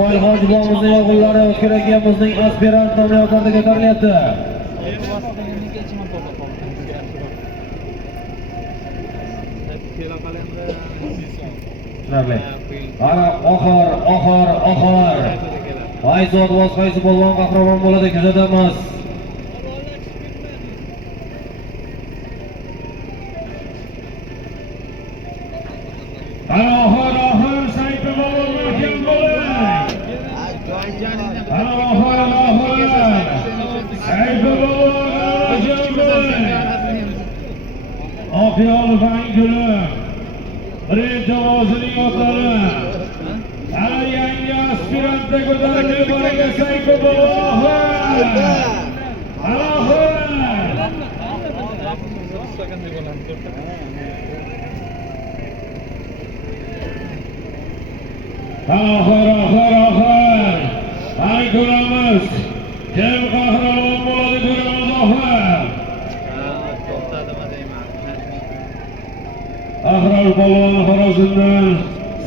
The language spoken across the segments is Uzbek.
İsmoil Hojibovimizning o'g'illari O'tkir akamizning aspirant nominatorida ko'tarilyapti. Ana oxir. Qaysi otvoz, qaysi polvon qahramon bo'ladi kuzatamiz. Oxir sayfi polvonlar kim bo'lar? Oxir sayfi polvonlar kim bo'lar? Oqyol Fanguli birinchi ovozining otlari ana yangi aspirantda ko'tarilib borgan sayfi polvon. Oxir. Ay ko'ramiz. Kim qahramon bo'ladi ko'ramiz oxir. Ahral polvon Xorazmdan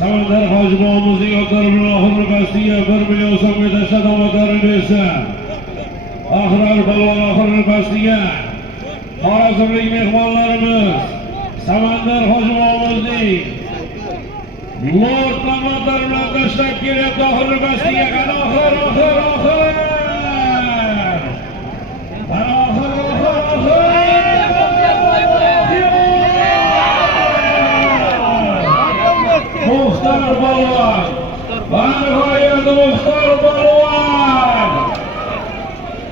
Samandar Hojibovimizning otlari bilan oxirgi pastiga 1 million so'mga tashlab omadlarini bersa. Ahral polvon oxirgi pastiga Xorazmlik mehmonlarimiz Samandar Hojibovimizning Lord Namotar bilan tashlab kelyapti oxirgi pastiga. Qani oxir. Muxtor polvon. Nihoyat Muxtor polvon.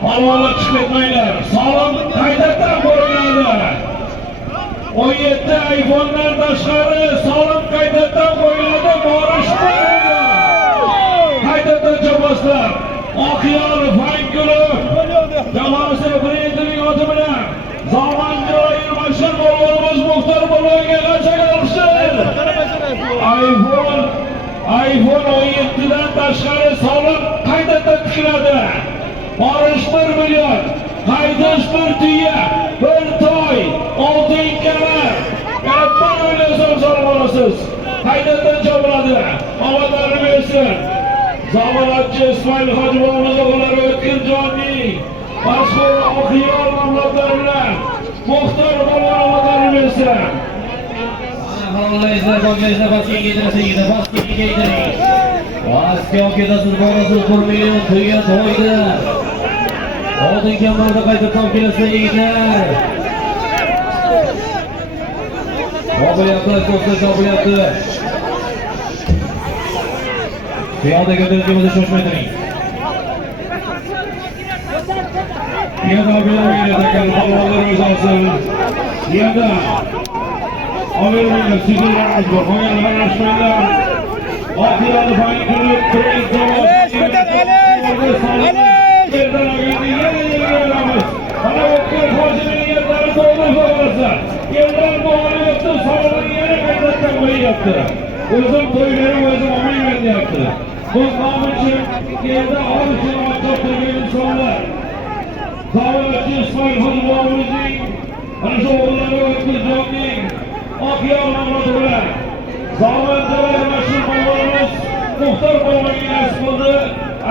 Polvonlar chiqib ketmanglar. Salom qaytadan qo'yiladi. 17 iPhone'dan tashqari salom qaytadan qo'yiladi. Borishmaydi. Qaytadan jaboslar. Oqyol Fanguli jamoasi birinchining oti bilan Zaman joyi mashhur polvonimiz Muxtor polvonga qancha olishdi. iPhone 17 dan tashqari salom qaytadan tikiladi. Borish 1 million, qaytish 1 tuya, 1 toy, 6 kamar. Yana 1 million so'm solib olasiz. Qaytadan jabriladi. Omadlarini bersin. Zamolatchi Ismoil Hojibovimiz o'g'illari O'tkirjonning mashhur Oqyol nomlari bilan Muxtor polvon omadlarini bersin. Halollaysa, bo'lgaysa, pastga keydirasiz, pastga keydiring. Pastga ketasiz, borasiz, 1 million tuya to'ydi. Oldin kamarda qaytadan kelasiz yigitlar. Chopilyapti. Piyoda ko'tarishimizda shoshmay turing. Piyoda polvonlar o'zi olsin. Piyoda Avermanglar, sizlarimiz bor. Qo'yganlar aralashmanglar. Oxirgi Fanguli O'zim to'ylarim o'zim olmayman deyapti. Bu nom uchun yerda olishni ochiq turgan insonlar. Zamolatchi Ismoil Hojibovimizning ana shu o'g'illari O'tkirjonning Oqyol nomlari bilan Zamolatchilar mashhur polvonimiz Muxtor polvonga nasib bo'ldi.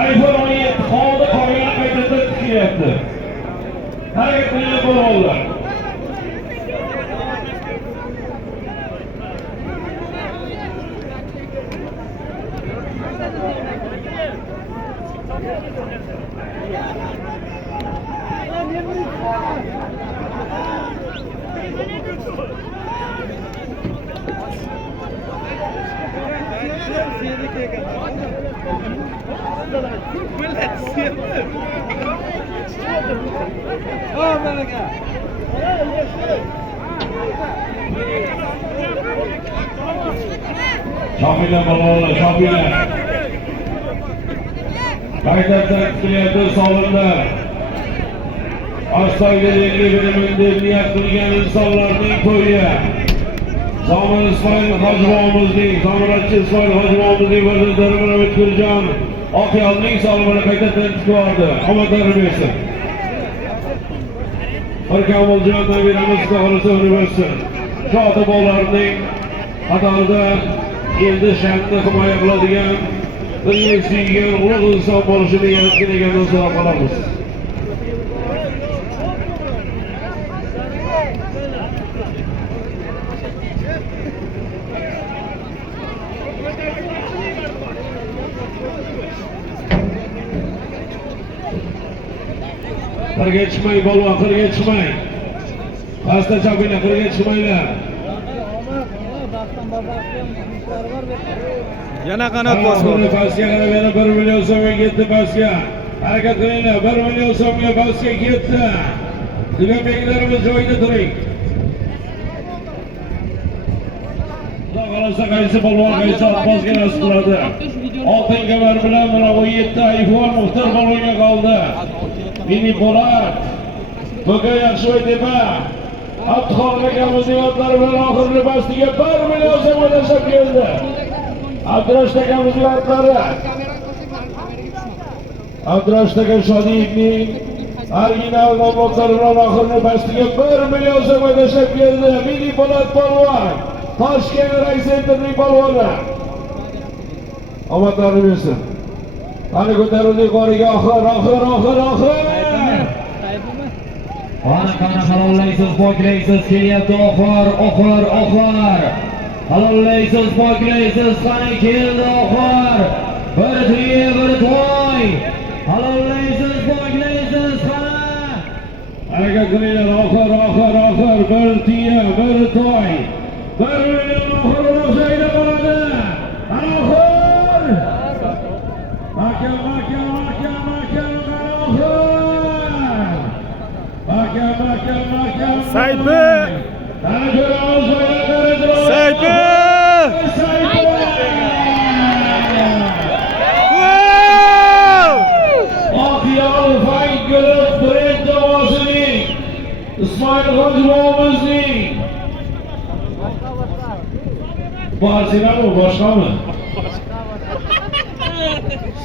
iPhone 17 holda qolgani qaytadan tikilyapti. Harakat qilinglar polvonlar. Chopinglar polvonlar, chopinglar. Qaytadan tikilyapti solimlar. Astoydiligi bilan deb niyat qilgan insonlarning to'yi. Zomin Ismoil Hojibovimizning, Zomiratchi Ismoil Hojibovimizning farzandlari bilan O'tkirjon Oqyolning solimini qaytadan tikib omadlarini bersin. Bir Kamoljon nabiramiz xohlasa uni bersin. Shu ota-bobolarning qatorida elda sha'nni himoya qiladigan bir yil suygan ulug' inson bo'lishini yaratgan ekandan so'rab qolamiz. Qirga chiqmay polvon, qirga chiqmay. Pastda chopinglar, qirga chiqmanglar. Yana qanot bosib. Pastga qarab yana 1 million so'mga ketdi pastga. Harakat qilinglar, 1 million so'mga pastga ketdi. Tuganbeklarimiz joyida turing. Xudo xolasa qaysi polvon qaysi otbozga nasib qiladi. Oltin kamar bilan mana 17 iPhone muxtar polvonga qoldi. Mini Po'lat, To'ka Yaxshiboytepa, Abduxon akamizning otlari bilan oxirgi pastiga 1 million so'm tashlab keldi. Abdurash akamizning otlari. Abdurash aka Shodiyevning original nomlari bilan oxirgi pastiga 1 million so'm tashlab keldi. Mini Po'lat polvon, Toshkent raysenterning polvoni. Omadlarini bersin. Qani ko'tarildi yuqoriga oxir. Qani halollaysiz, poklaysiz, kelyapti oxir. Halollaysiz, poklaysiz, qani keldi oxir. Bir tuya, bir to'y. Halollaysiz, poklaysiz, qani. Harakat qilinglar, oxir, bir tuya, bir to'y. 1 million oxir o'xshaydi bo'ladi. Oxir. Mahkam. Sayfi! Sayfi! Oqyol Faygulov brend jamoasining Ismoil Hojibovimizning bu Arsenalmi boshqami?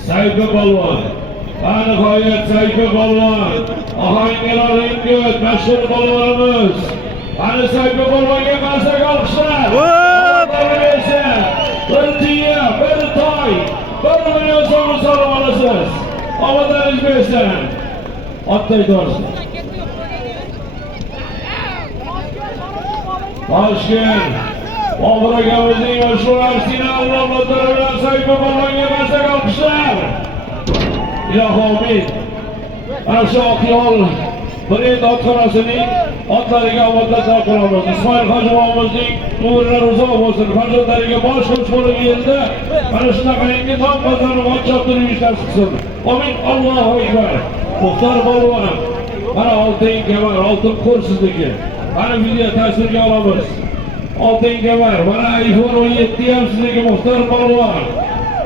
Sayfi polvon. Nihoyat Sayfi polvon. Ohangalar Imgöt mashhur polvonimiz. Ana Sayfi polvonga qarsak olqishlar. Bir tuya, bir to'y, 1 million so'm solib olasiz. Omadlaringiz bersin. Otday dorsin. Toshkent Bobur akamizning mashhur Arsenal nomlari bilan Sayfi polvonga qarsak olqishlar. Ilohim. Ana shu Oqyol brend otxonasining otlariga omadlar qilamiz. Ismoil Hojibovimizning umrlari uzoq bo'lsin. Farzandlariga bosh qo'sh bo'lib keldi. Mana shunaqa yangi nom qozonib ochib yurishlar chiqsin. Amin. Allohu akbar. Muxtor polvon. Mana oltin kamar, oltin qo'r sizniki. Mana video tasvirga olamiz. Oltin kamar, mana iPhone 17 ham sizniki Muxtor polvon.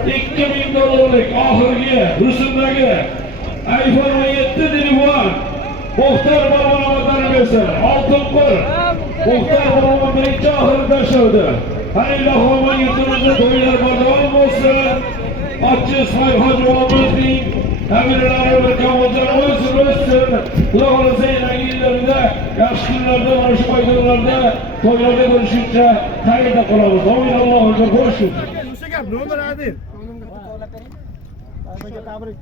2000 dollarlik oxirgi rusumdagi iPhone 17 telefon. Muxtor polvon omadlarini bersin. Oltin qo'r. Muxtor polvon birinchi oxirida tashladi. Ilohim yurtimizda to'ylar davom bo'lsin. Otchi Ismoil Hojibovimizning tabirlari bir kamollar o'ssin. Xudo xolasa yangi yillarda, yaxshi kunlarda, mana shu maydonlarda to'ylarda ko'rishguncha xayrda qolamiz. Amin. Allohga qo'shib. Nomer adil. Tabrik.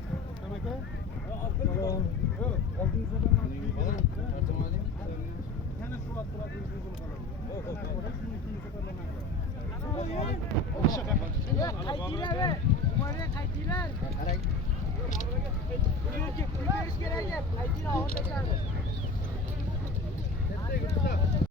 Qaytilar.